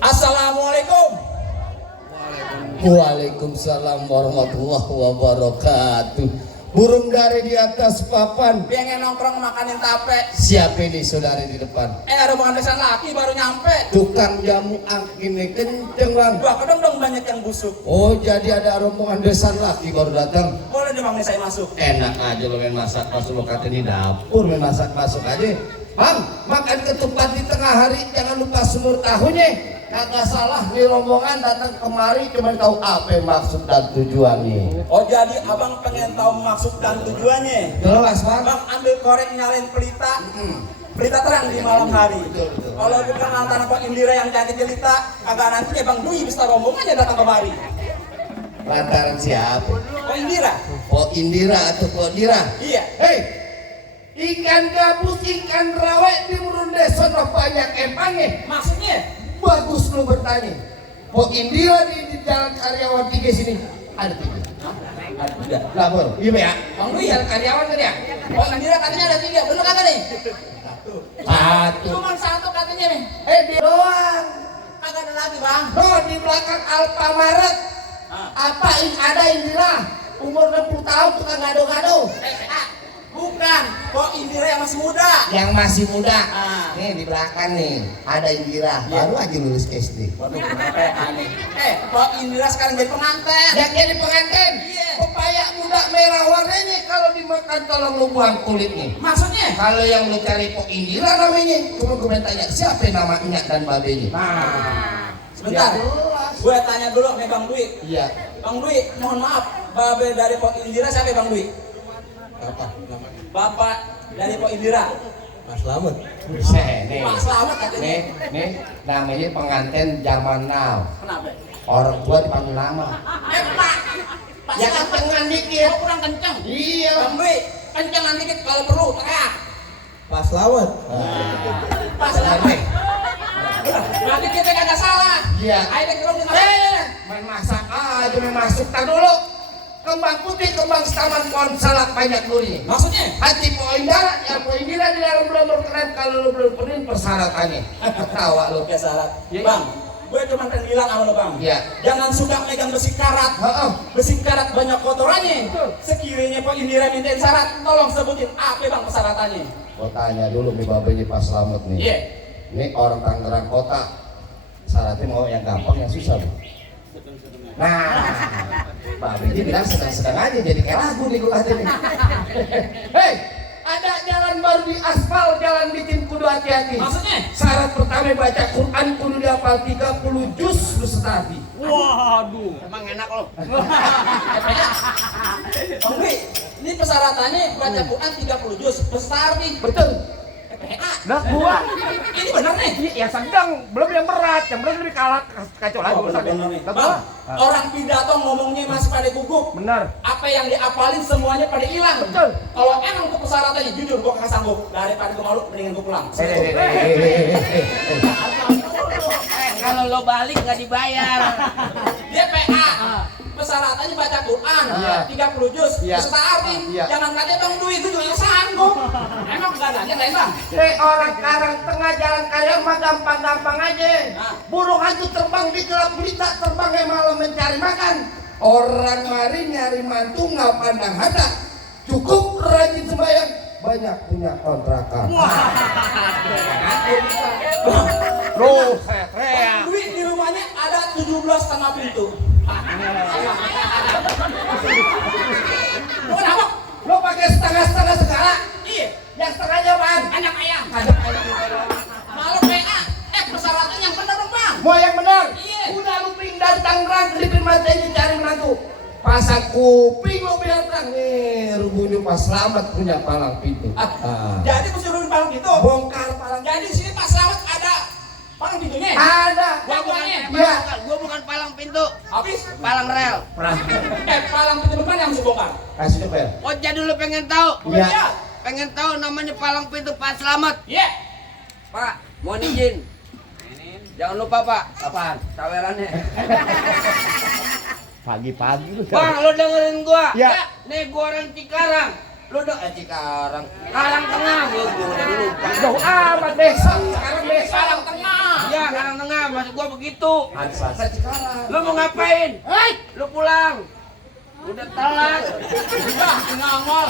Assalamualaikum. Waalaikumsalam warahmatullahi wabarakatuh. Burung dari di atas papan, Pengen nongkrong makanin tape. siapa ini saudari di depan? Ada bukan desan laki baru nyampe. Tukang jamu angin ini kenceng bang. Wah, kadang dong banyak yang busuk. Oh jadi ada rombongan besan laki baru datang. Boleh dong nih saya masuk. Enak aja lo main masak masuk lo kata di dapur main masak masuk aja. Bang, makan ketupat di tengah hari jangan lupa semur tahunya. Kagak salah nih rombongan datang kemari cuma tahu apa maksud dan tujuannya. Oh jadi abang pengen tahu maksud dan tujuannya. Jelas bang. Bang ambil korek nyalain pelita. Pelita terang di malam hari. Betul. Kalau bukan antara Pak Indira yang cantik jelita, kagak nanti ya Bang Dwi bisa rombongannya datang kemari. Lantaran siapa? Pak Indira? Pok Indira atau Pok Dira? Iya. Hei, ikan gabus, ikan rawe di Murunde sono banyak empangnya. Maksudnya? Bagus lu bertanya. Pok Indira di Jalan Karyawan 3 sini ada 3. Ada 3. Lapor. Iya ya. Bang Dwi Jalan Karyawan tadi ya? Pak Indira katanya ada 3, bener kagak nih? Satu. Cuma 1 katanya nih. Dia doang. Kagak ada lagi Bang. Oh di belakang Alfamaret. Apa ada Indira? Umur 60 tahun tukang gado-gado. Bukan, kok Indira yang masih muda. Yang masih muda. Ah. Nih di belakang nih ada Indira, baru aja lulus SD. Waduh, aneh. Kok Indira sekarang jadi pengantin? Yang jadi pengantin. Iya. Pepaya muda merah warnanya kalau dimakan tolong lu buang kulitnya. Maksudnya? Kalau yang lu cari Pok Indira namanya, cuma gue tanya siapa nama Inyak dan babenya. Nah, sebentar. Ya, jelas. Gue tanya dulu sama Bang Dwi. Iya. Bang Dwi, mohon maaf, babe dari Pok Indira siapa Bang Dwi? Apa namanya? Bapak dari Pok Indira. Mas Slamet. Nih. Pak Slamet katanya. Nih, namanya pengantin zaman now. Kenapa? Orang tua dipanggil nama. Pak. Pak Ya Slamet. kencengan dikit. Oh, kurang kenceng. Iya. Bang Dwi, kencengan dikit kalau perlu teriak. Pas Slamet. Pak Slamet. Berarti kita kagak salah. Iya. Ayo kita ngomong. Main masak aja, main masuk. Tar dulu. Kembang putih, kembang taman pohon salak banyak durinya. Maksudnya? Hati poin darah, ya poin Indira di dalam belum berkenan kalau lu belum penuhin persyaratannya. Ketawa lu. Oke, salah. Ya, Bang, gue cuma pengen bilang sama lo Bang. Iya. Jangan suka megang besi karat. Heeh. Besi karat banyak kotorannya. Betul. Sekiranya Pak Indira mintain syarat, tolong sebutin apa Bang persyaratannya. Gua tanya dulu nih babenya Pak Slamet nih. Iya. Ini orang Tangerang kota. Syaratnya mau yang gampang yang susah, Bu. Nah, babenya bilang sedang-sedang aja jadi kayak lagu nih gua nih. Hei, ada jalan baru di aspal, jalan bikin kudu hati-hati. Maksudnya? Syarat pertama baca Quran kudu dihafal 30 juz lu setadi. Waduh, emang enak loh. Bang Wi, ini persyaratannya baca Quran 30 juz, besar nih. Betul. Nah, gua Ini bener nih. ya sedang, belum yang berat lebih kalah kacau lagi. Oh, bener nih. Nah, Bang, gua orang pidato ngomongnya masih pada gugup. benar. Apa yang diapalin semuanya pada hilang. Betul. Kalau emang untuk persyaratannya jujur gua kagak sanggup. Daripada gua malu mendingan gua pulang. Kalau lo balik nggak dibayar. Dia PA. Persyaratannya baca Quran, Iya. 30 juz, Iya. beserta arti. Iya. Jangan katanya Bang Dwi itu juga sanggup. Emang gak nanya lain Bang? Hei, orang Karang Tengah jalan Karyawan mah gampang-gampang aja. Nah. Burung hantu terbang di gelap gulita, terbangnya malam mencari makan. Orang mari nyari mantu nggak pandang harta. Cukup rajin sembahyang, banyak punya kontrakan. Loh, Bang Dwi di rumahnya ada 17,5 pintu. Lu kenapa? Lo pakai setengah-setengah segala. Iya, Yang setengahnya apaan? kandang ayam. Ada ayam. Malu PA. Persyaratan yang benar dong Bang. Mau yang benar? Iya. Udah lu pindah Tangerang, kelipin mata ini cari mantu. Pasang kuping lo biar terang. Nih, rubunnya Pak Slamet punya palang pintu. Jadi mesti rutin palang gitu. Bongkar palang. Jadi di sini Pak Slamet ada palang pintunya. Ada. Jagoannya. Iya. Gua bukan palang pintu, Habis. palang rel. Palang pintu depan yang mesti bongkar. Kasih cepet. Oh jadi lu pengen tahu? Bukan Iya. dia. Pengen tahu namanya palang pintu Pak Slamet? Iya. Pak, mohon izin. Jangan lupa Pak. Apaan? Sawerannya. pagi-pagi lu. Bang, lu dengerin gua. Ya. Nih gua orang Cikarang. Lu udah Cikarang. Karang Tengah gua udah lupa. Jauh amat desa. Sekarang desa. Karang Tengah. Iya, Karang Tengah maksud gua begitu. Selasa Cikarang. Lu mau ngapain? Hei, lu pulang. Udah telat. Ngangol.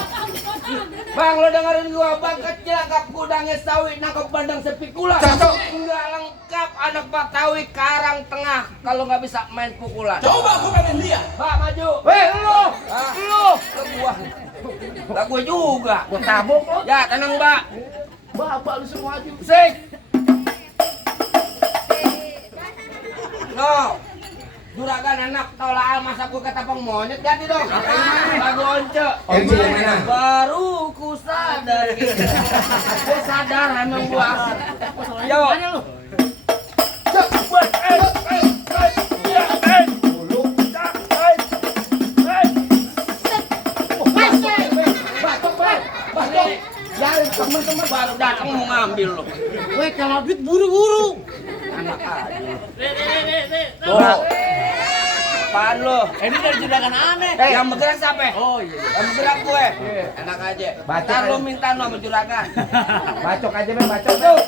Bang, lu dengerin gua, Bang kecil agak gudangnya sawi nangkep bandang sepikulan. Cocok. Enggak lengkap anak Batawi Karang Tengah kalau nggak bisa main pukulan. Coba gue pengen lihat. Pak maju. Weh, lu. Ah. Lu. Lu gua. Lah gua juga. Gua tabung lu. Ya, tenang, Mbak. Bapak lu semua aja. Sik. No. Juragan anak tolak masa gua ketapang monyet jadi dong. Lagu once. LG yang mana? Baru ku sadar. Gua sadar emang gua. Yo. Temen-temen baru datang mau ngambil lo. Weh, kalau duit buru-buru. Anak aja. Tuh. Apaan lo? Ini dari juragan aneh. Yang bergerak siapa? Oh iya. Yang bergerak gue. Enak aja. Baca Ntar lo aja. minta no sama juragan. Bacok aja, Bang, bacok tuh.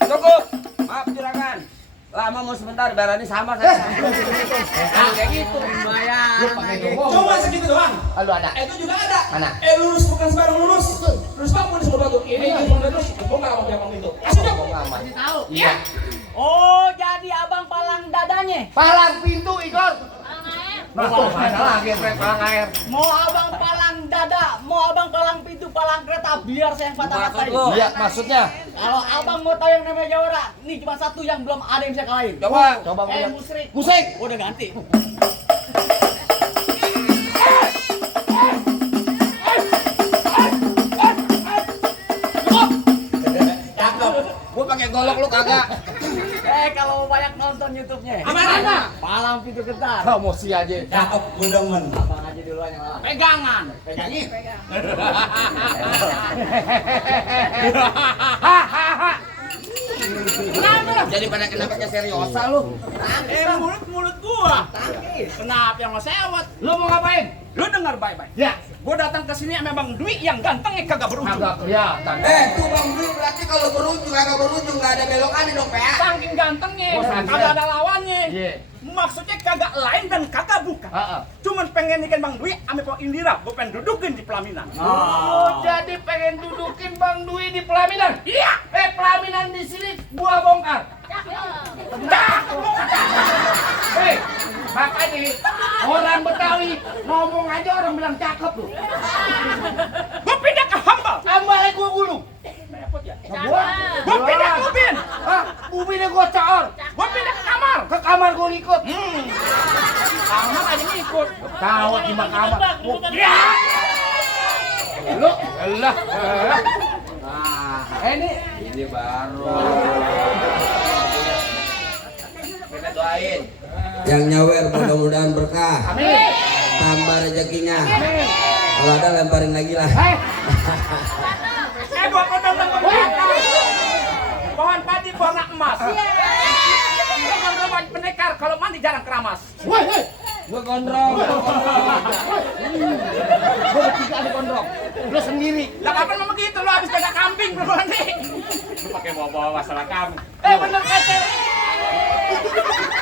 Cukup. Maaf juragan. Lama mau sebentar, barani sama saya. Kayak gitu. Bayar. Cuma segitu doang. Lalu ada. Itu juga ada. Mana? Lulus bukan sembarang lulus. Lulus bang mau disebut batu. Ini lulus. Bongkar sama yang itu. Kasih dong. Kasih tahu. Iya. Oh, jadi abang palang dadanya. Palang pintu, Igor. Nah, tuh, mana lagi yang palang air? Mau abang palang dada, mau abang palang pintu, palang kereta, biar saya yang Maksud patah-patahin. lo? Iya, maksudnya. Kalau abang mau tahu yang namanya Jawara, nih cuma satu yang belum ada yang bisa kalahin. Coba. Coba mulai. Musrik. Musik. Udah ganti. Cakep. Gue pakai golok lu kagak. Kalau banyak nonton YouTube-nya. Mana? Palang pintu ketar. Emosi aja. Cakep. Gue demen. Abang aja duluan yang lawan. Pegangan. Pegangin. Jadi pada kenapa kayak seriosa lu? Mulut gua. Tangkis. Kenapa yang lo sewot? Lu mau ngapain? Lu dengar baik-baik. Ya, Gua datang ke sini memang Dwi yang gantengnya kagak berujung. agak kelihatan. Tuh Bang Dwi berarti kalau berujung kagak berujung nggak ada belokannya dong, Pak. Saking gantengnya, Oh, saking. kagak ada lawannya. Iya. Maksudnya kagak lain dan kagak bukan. Heeh. Cuman pengen nikahin Bang Dwi sama Pak Indira, gua pengen dudukin di pelaminan. Oh, jadi pengen dudukin Bang Dwi di pelaminan? Iya. Pelaminan di sini gua bongkar. Hei, makanya orang Betawi ngomong aja orang bilang cakep loh. Gua pindah ke Hambal. Ambalnya gua gulung. Repot ya. Gua pindah ke Ubin. Hah? Ubinnya gua caor. Gua pindah ke kamar. Ke kamar gua ngikut. Kamar aja ngikut. Kawat di kamar. Ya. Lu, lah. Ini baru. Kita doain. Yang nyawer mudah-mudahan berkah, Amin. tambah rezekinya. Amin. Kalau ada lemparin lagi lah. Hei, Gua potong ke belakang. Pohon padi, pohon emas. Pohon pendekar, kalau mandi jarang keramas. woi, woi. Gua gondrong. Gua bertiga ada gondrong. Lu sendiri. Lah kapan mau begitu lu habis jaga kambing belum mandi. Lu pakai bawa-bawa masalah kamu. Bener kata.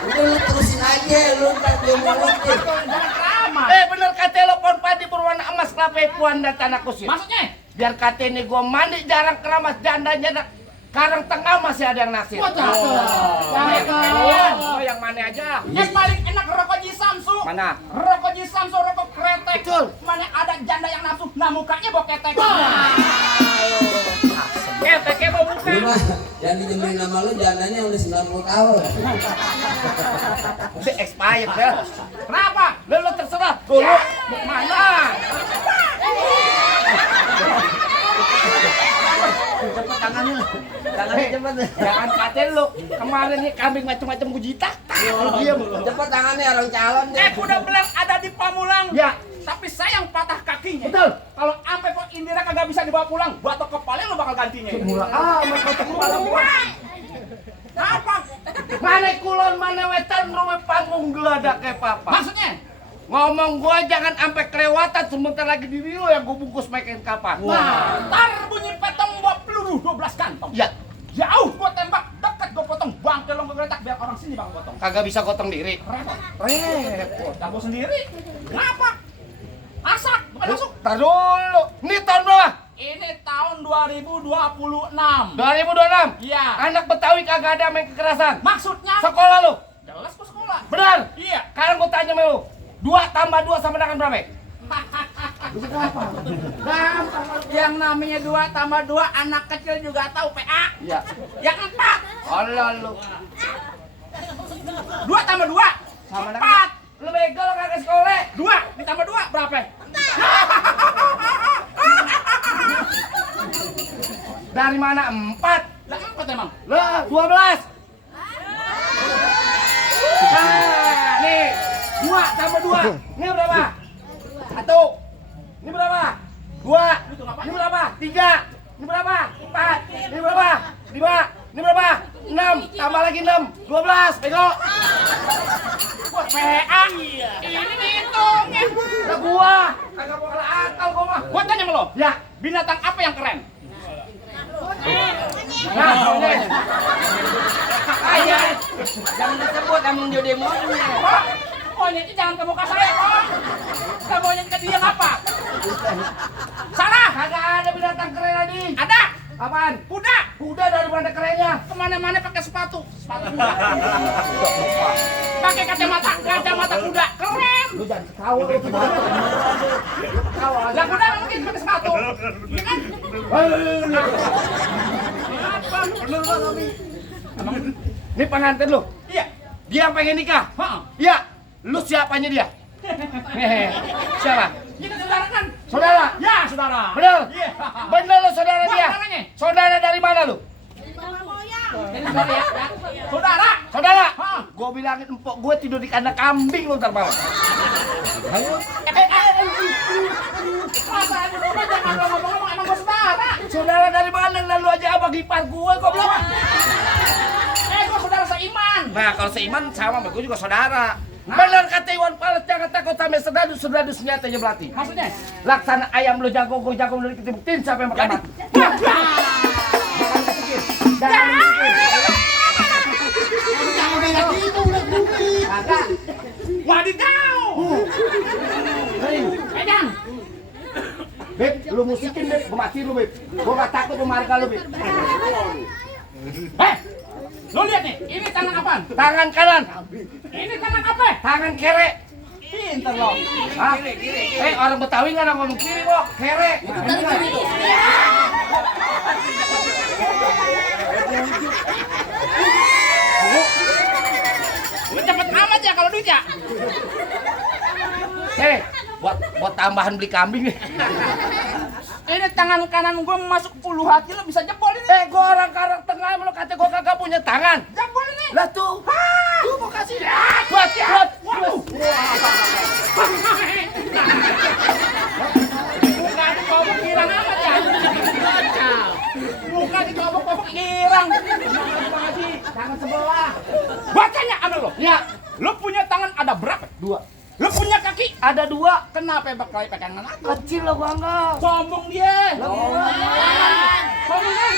Udah lu terusin aja, lu ntar dia mulut deh. Jarang keramas. Bener kata lo pohon padi berwarna emas kelapa puan dan tanah kusir. Maksudnya? Biar kata ini gua mandi jarang keramas janda Karang Tengah masih ada yang naksir. Oh, yang mana aja? Yang paling enak rokok Ji Samsu. Mana? Rokok Ji Samsu, rokok kretek. Betul. Mana ada janda yang nafsu, nah mukanya bau ketek. Keteknya bau muka. Lu mah yang dijemelin nama lu jandanya udah 90 tahun. Udah expired ya. Kenapa? Lu terserah. Tuh lu Mau mana? cepet tangannya. Tangannya cepet. Jangan katain lu. Kemarin nih kambing macam-macam gua jitak. Lu diam. Cepet tangannya orang calon deh. Kuda belang ada di Pamulang. Ya. Tapi saya yang patah kakinya. Betul. Kalau sampai Pok Indira kagak bisa dibawa pulang, batok kepala lo bakal gantinya. Murah amat kotak kepala gua. Apa? Mana kulon, mana wetan, rumah panggung geladak kayak papa. Maksudnya? Ngomong gua jangan sampai kelewatan, sebentar lagi diri lo yang gua bungkus makin kapan. Nah, ntar bunyi petong bawa peluru 12 kantong. Ya, Jauh gua tembak, dekat gua potong, bangke lo ngegeletak biar orang sini bang potong. kagak bisa gotong diri. Repot, jago sendiri. Kenapa? Masak, bukan masuk. Tar dulu. Ini tahun berapa? Ini tahun 2026. 2026. Iya. Anak Betawi kagak ada main kekerasan. Maksudnya? Sekolah lu. Jelas gua sekolah. Benar. Iya. Sekarang gua tanya sama lu. 2 tambah 2 sama dengan berapa? Yang namanya 2 tambah 2 anak kecil juga tahu PA. Iya. Yang 4. Allah lu. 2 tambah 2 Sama dengan 4. lu bego lu kagak sekolah. 2 ditambah 2 berapa? Dari mana 4? Lah 4 emang. Lah 12. Nah, nih 2 tambah 2. Ini berapa? 1. Ini berapa? 2. Ini berapa? 3. Ini berapa? 4. Ini berapa? 5. Ini berapa? 6. Tambah lagi 6. 12. Bego. Buat PA. Ini ngitungnya. Lah gua kagak bakal akal gua mah. Gua tanya sama lo. Ya. Binatang apa yang keren? Nah, monyet. Aja. Jangan disebut emang dia demonya. Pak, monyetnya jangan ke muka saya, Pak. Ke monyet ke dia apa? Salah. Kagak ada binatang keren lagi. Ada. Apaan? Kuda. Kuda dari mana kerennya? Kemana-mana pakai sepatu. Sepatu kuda. Pakai kacamata kuda. Keren. Lu jangan ketawa lu tuh. Ketawa aja. Lah kuda nggak mungkin pakai sepatu. Iya kan? Apa? Bener lu Tommy. Ini pengantin lu. Iya. Dia yang pengen nikah. Heeh. Iya. Lu siapanya dia? Hehehe. Siapa? Kita saudara kan? Saudara. Ya, saudara. Bener. Iya. Bener lu saudara Wah, dia. saudaranya. Saudara dari mana lu? Jadi saudara ya. Saudara. Saudara. Hah? Gua bilangin empok gue tidur di kandang kambing lu ntar malam. Ayo. Masa aja dulu jangan lo ngomong-ngomong emang gua saudara. Saudara dari mana? Lalu aja abang ipar gue kok belum. Gua saudara seiman. Nah kalau seiman sama gue juga saudara. Bener kata Iwan Fals, jangan takut sama sedadus senjatanya belati. Maksudnya? Laksana ayam lu jago, gue jago, lu kita buktiin siapa yang makan mati. Jangan Wadidaw. Pegang. Beb, lu musikin Beb, gue matiin lu Beb. Gue gak takut sama harga lu Beb. Lu lihat nih, ini tangan apaan? Tangan kanan, Ini tangan apa? tangan kere. Pinter lo. Hah? Orang Betawi nggak ada ngomong kiri kok, kere. Lu cepet amat ya kalau duit ya. Buat tambahan beli kambing nih. Ini tangan kanan gue masuk 10 hati lo bisa jebol ini. Gua orang Karang Tengah, lu kata gua kagak punya tangan. Jebol ini. Lah tuh, lu mau kasih buat. Muka dikobok girang amat ya. Muka dikobok-kobok girang. Tangan sebelah. Bacanya ada lo. Ya, Lo punya tangan ada berapa? 2. Lo punya kaki? Ada 2. Kenapa bakal pegangan apa? Kecil lo gua enggak. Sombong dia. Sombong dia.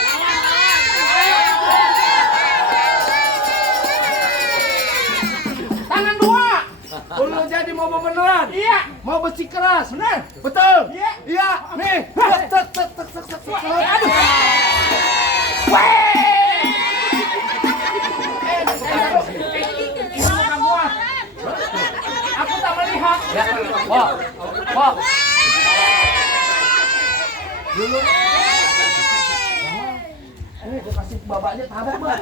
Tangan 2. Lu jadi mau beneran? Iya. Mau besi keras? Benar. Betul? Iya. Iya. Nih. Aduh. Ini muka gua. Aku tak melihat. Ya. Wah. Dulu. Ini gua kasih babaknya tabok, Bang.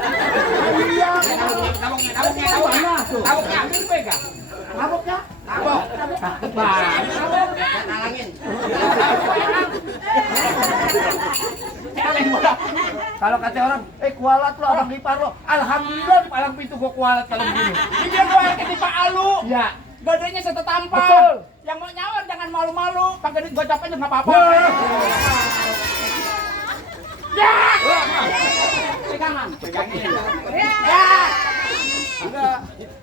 Iya. Taboknya. Taboknya ambil pegang. Taboknya? Tabok. Takut banget. Nalangin. Kalau kata orang, kualat lo abang ipar lo. Alhamdulillah di palang pintu gua kualat kalau begini. Ini dia gua yang ketipa alu. Iya. Gadenya setetampar. Betul. Yang mau nyawar jangan malu-malu. Pakai duit gocap aja nggak apa-apa. Ya. Pegangan. Pegangin. Ya. Enggak.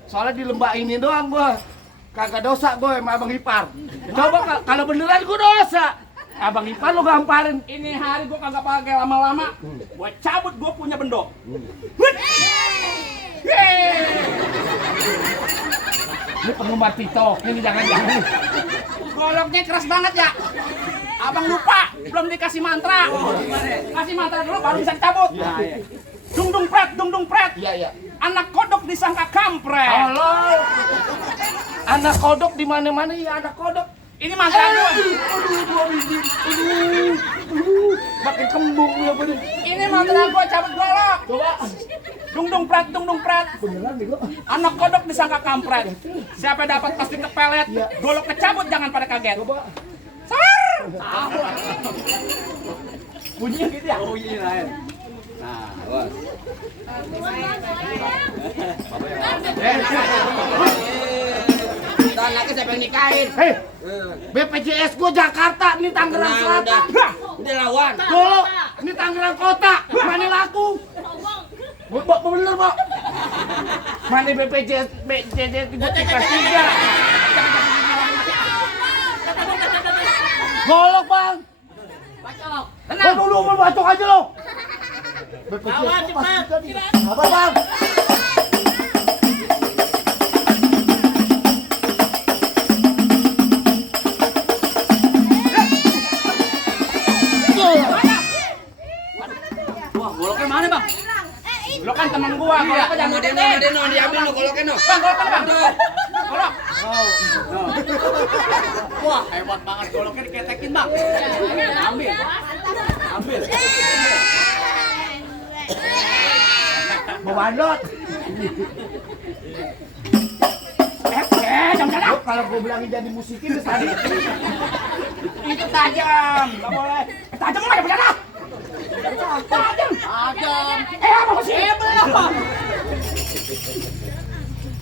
Soalnya di lembah ini doang gua. Kagak dosa gua sama Abang Ipar. Coba kalau beneran gua dosa. Abang Ipar lu gamparin. Ini hari gua kagak pakai lama-lama. Gua cabut gua punya bendok. Ini penggemar TikTok, ini jangan-jangan. Goloknya keras banget ya. Abang lupa belum dikasih mantra. Kasih mantra dulu baru bisa dicabut. Dung dung pret. Iya. Anak kodok disangka kampret. Allah. Anak kodok di mana-mana ya anak kodok. Ini mantra gua. Makin kembung ya bener. Ini mantra gua cabut golok. Coba. Dung dung pret. Beneran nih gua. Anak kodok disangka kampret. Siapa dapat pasti kepelet. Golok kecabut jangan pada kaget. Coba. Sar. Bunyinya gitu ya? Oh iya lain. Nah, bos. Anaknya siapa yang nikahin? Hei, BPJS gua Jakarta, ini Tangerang Selatan. Udah lawan. Dulu, ini Tangerang Kota, mana laku? Mbak, bener, Mbak. Mana BPJS gua kelas 3. Golok, Bang. Bacok. Tenang. Dulu, bacok aja lo. BPJS cepat. Apa, Bang? Wah, goloknya mana, Bang? Lo kan teman gua, goloknya jangan Deno, diambil lo kalau keno. Bang, goloknya, Bang. Golok. Wah, hebat banget goloknya diketekin, Bang. Ambil. Bawandot. Jam jalan. Kalau gua bilangin jadi musikin tadi. Itu tajam, nggak boleh. Tajam nggak ada berjalan. Tajam. Apa sih? Belum.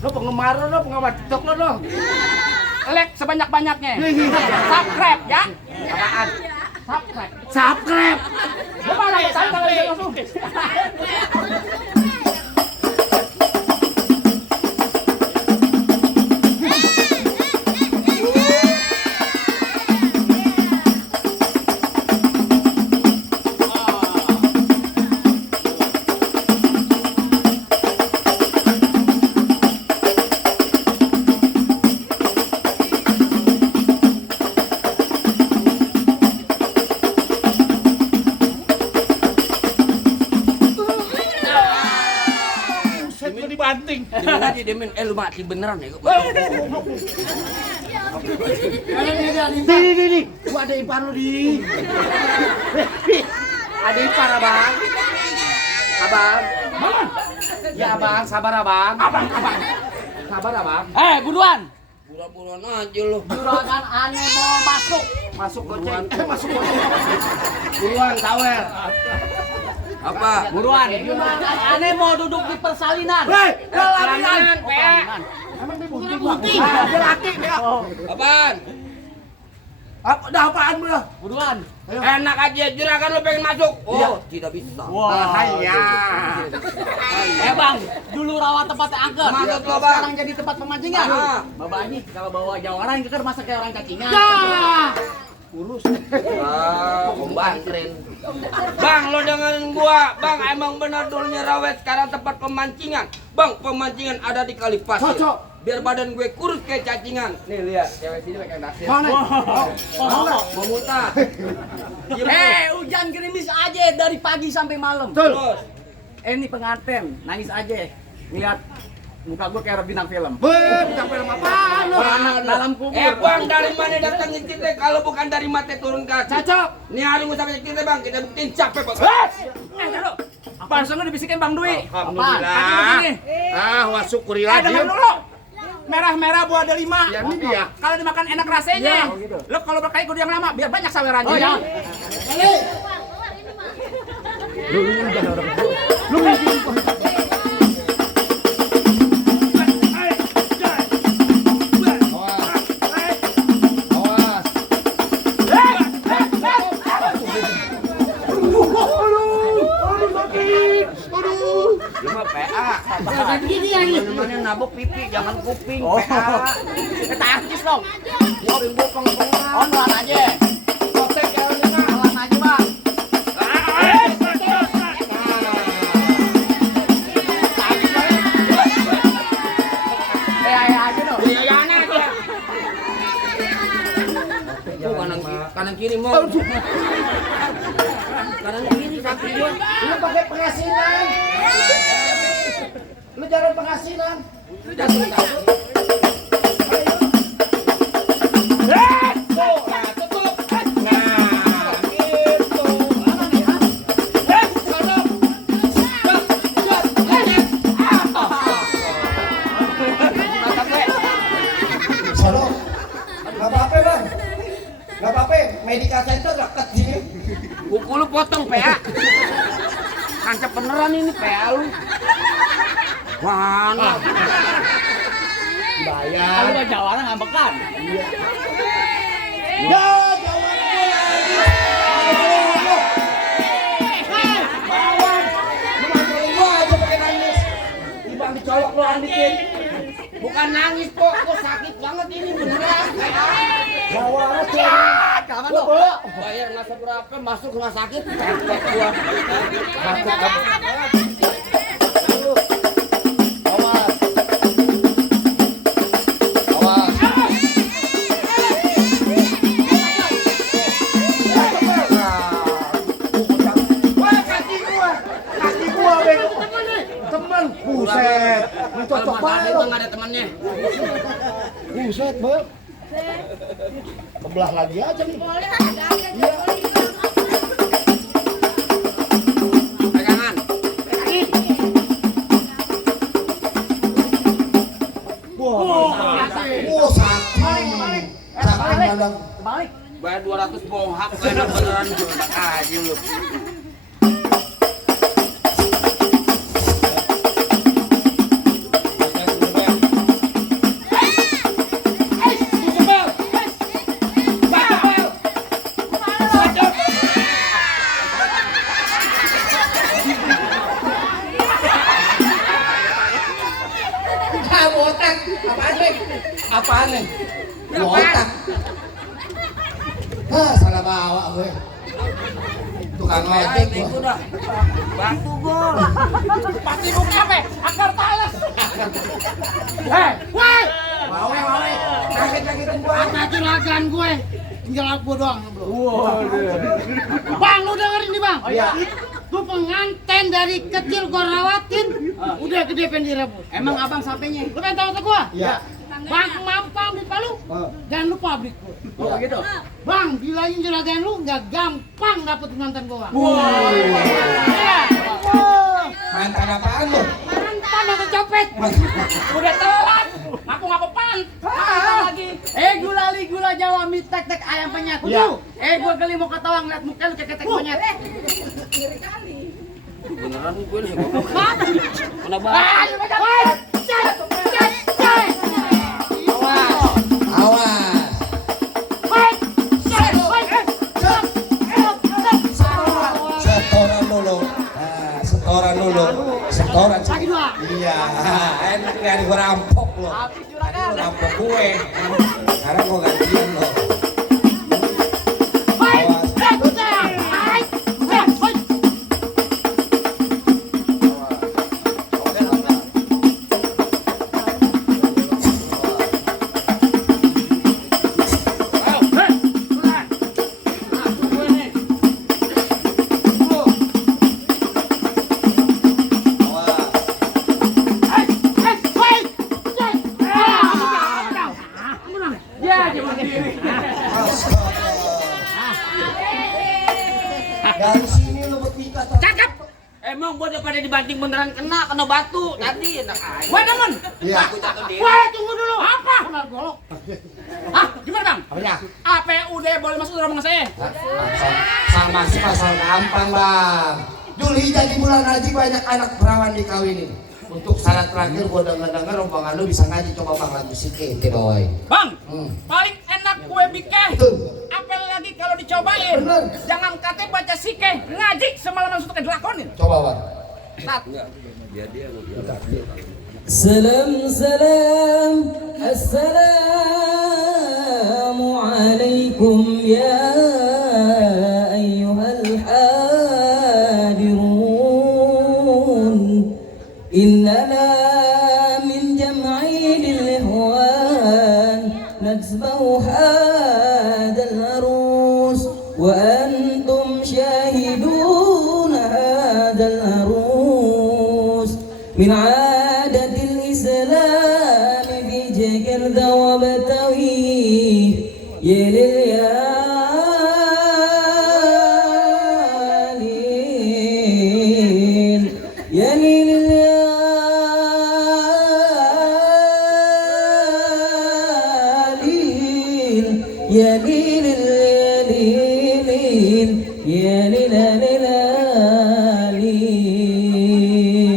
Lo penggemar lo, penggemar TikTok lo. Like sebanyak-banyaknya. Subscribe ya. Apaan? Subscribe. Subscribe. Gua malah pesan kalau bisa langsung. Dibanting. Dimin aja, dimin. Lu mati beneran ya. Di. Gua ada ipar lu di. Ada ipar abang. Abang. Ya abang, sabar abang. Sabar abang. Buruan. Bulan-bulan aja lo. Juragan aneh mau masuk. Masuk goceng. Masuk goceng. Buruan sawer. Apa? Buruan. Juragan aneh mau duduk di persalinan. Hei, larian. Pelaminan. Emang dia putih. Dia laki dia. Apaan? Dah apaan lu? Buruan. Enak aja, juragan lo pengen masuk. Oh, tidak bisa. Bahaya. Bang, dulu rawa tempatnya angker. Maksud lo, Bang? Sekarang jadi tempat pemancingan. Ah. Bapak ini kalau bawa jawaran ke masa kayak orang cacingan. Kurus. Pembantrin. Bang, lo dengerin gua. Bang, emang benar dulunya Rawet sekarang tempat pemancingan. Bang, pemancingan ada di kali pasir. Cocok. Biar badan gue kurus kayak cacingan. Nih lihat, cewek sini pakai nasir. Mana? Mau muntah. Hujan gerimis aja dari pagi sampai malam. Betul. Terus. Ini pengantin, nangis aja. Lihat muka gue kayak bintang film. Bintang film apaan lu? Dalam kubur. Bang, dari mana datangin kita kalau bukan dari mati turun kaki? Cocok. Nih hari mau sampai kita, Bang. Kita buktiin capek, Bang. Barusan lu dibisikin Bang Dwi. Alhamdulillah. Wah syukurilah Dengar dulu. Merah-merah buah delima. Ya ini dia. Kalau dimakan enak rasanya. Lo kalau berkali kudu yang lama biar banyak sawerannya. Oh, ya. Lu mah PA. Gini ya ini. Mana nabok pipi, jangan kuping. Oh. PA. Kita artis dong. Kuping gua pengepeng. Oh, pelan aja. Kotek ya lu dengar. Pelan aja, Bang. Tuh kanan kiri mau. Kanan kiri sakit gua. Lu pakai pengasinan. Lu jangan pengasinan. Sono, nggak apa-apa bang, nggak apa-apa. Medical center dekat sini. Kuku lu potong PA. Kancap beneran ini PA lu. Mana? Bayar. Kalau udah jawaran ngambekan. Ya, jangan Bawan, lu manggilin gua aja pakai nangis. Ibang dicolok lu andikin. Bukan nangis kok, gua sakit banget ini beneran. Bawa aja. Jangan Lu dong. bawa. Bayar nggak seberapa, masuk rumah sakit. Tepet gua. Takut kamu. Awas. Awas. Wah, kaki gua bego. Temen, buset. Ini cocok Kalau mata banget. itu nggak ada temannya. Buset, Bang. Kebelah lagi aja nih. Pegangan. Wah, sakit. Sakit mandang. Balik. Bayar 200 bohak, beneran enak aja lu. Ah, botak. Apaan nih? Apaan nih? Botak. Ah, salah bawa gue. Tukang ojek Itu gua. dah. Bantu gol. Pasti buka apa? Akar talas. Woi. Mawe. Sakit-sakitin gua. Hati lagan gue. Tinggal aku doang. Bang, lu dengerin nih bang. Iya. Itu pengantin dari kecil gua rawatin. Udah gede pengen direbut. Emang abang sampainya. Lu pengen tahu kata gua? Iya. Bang, mampang di Palu. Jangan lupa pabrik gua. Oh, gitu. Bang, bilangin juragan lu nggak gampang dapet mantan gua. Iya. Mantan apaan lu? Mantan mantan copet. Udah telat. Ngaku-ngaku pantas lagi. Gula Jawa mie tek ayam penyet. Iya. Gua geli mau ketawang liat muka lu kayak tek penyet. Beneran gue nih. Mana Ah, banget? Awas. Setoran dulu. Nah, setoran dulu. Setoran. Lagi dua. Iya, enak dari gua rampok lo. Habis Tadi juragan. lu rampok gue. Sekarang gua gantian lo. Awas. Dari sini lu bertiga tuh. Cakep. Emang gua daripada dibanting beneran kena batu tadi enak aja. Woi, Damon. Iya. Aku jatuh diri. Wah, tunggu dulu. Apa? Benar golok. Hah? Gimana, Bang? Apanya? APUD boleh masuk dalam rumah saya? Sama sih masalah gampang bang. Julhijjah di bulan haji banyak anak perawan dikawinin. Untuk syarat terakhir gua denger rombongan lu bisa ngaji, coba bang lagu sike ente bawain. Bang, Hmm. paling enak kue bike. Tuh. Apalagi kalau dicobain. Bener. Jangan kate baca sike, ngaji semalaman sudah dilakonin. Coba bang. Tat, Salam salam, assalamualaikum ya ayyuhal hadirun. Innana min jam'il ihwan natsba'u hadal arus wa antum syahidun hadal arus min adatil islam fi Jakarta wa Betawi ya lil yalil ya lil yalil ya lil yalil ya lil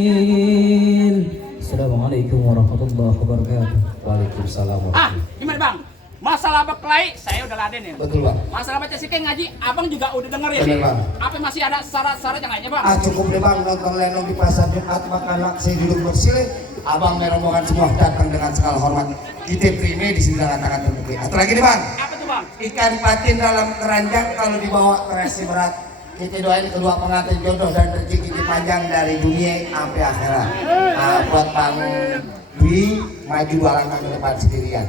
yalil. Assalamualaikum warahmatullahi wabarakatuh. Waalaikumsalam warahmatullahi. Gimana bang? Masalah beklai saya udah laden ya. Betul bang. Masalah baca sikeng ngaji, abang juga udah dengerin. Bener, Bang. Apa masih ada syarat-syarat yang lainnya bang? Cukup deh bang, nonton lenong di pasar Jumat makan saya duduk bersih. Abang merombongan semua datang dengan segala hormat. Kita prime di sini dengan tangan terbuka. Atau lagi nih bang, Apa tuh bang? ikan patin dalam keranjang kalau dibawa terasi berat. Kita doain kedua pengantin jodoh dan rezeki panjang dari dunia sampai akhirat. Buat Bang Dwi maju 2 langkah ke depan sendirian.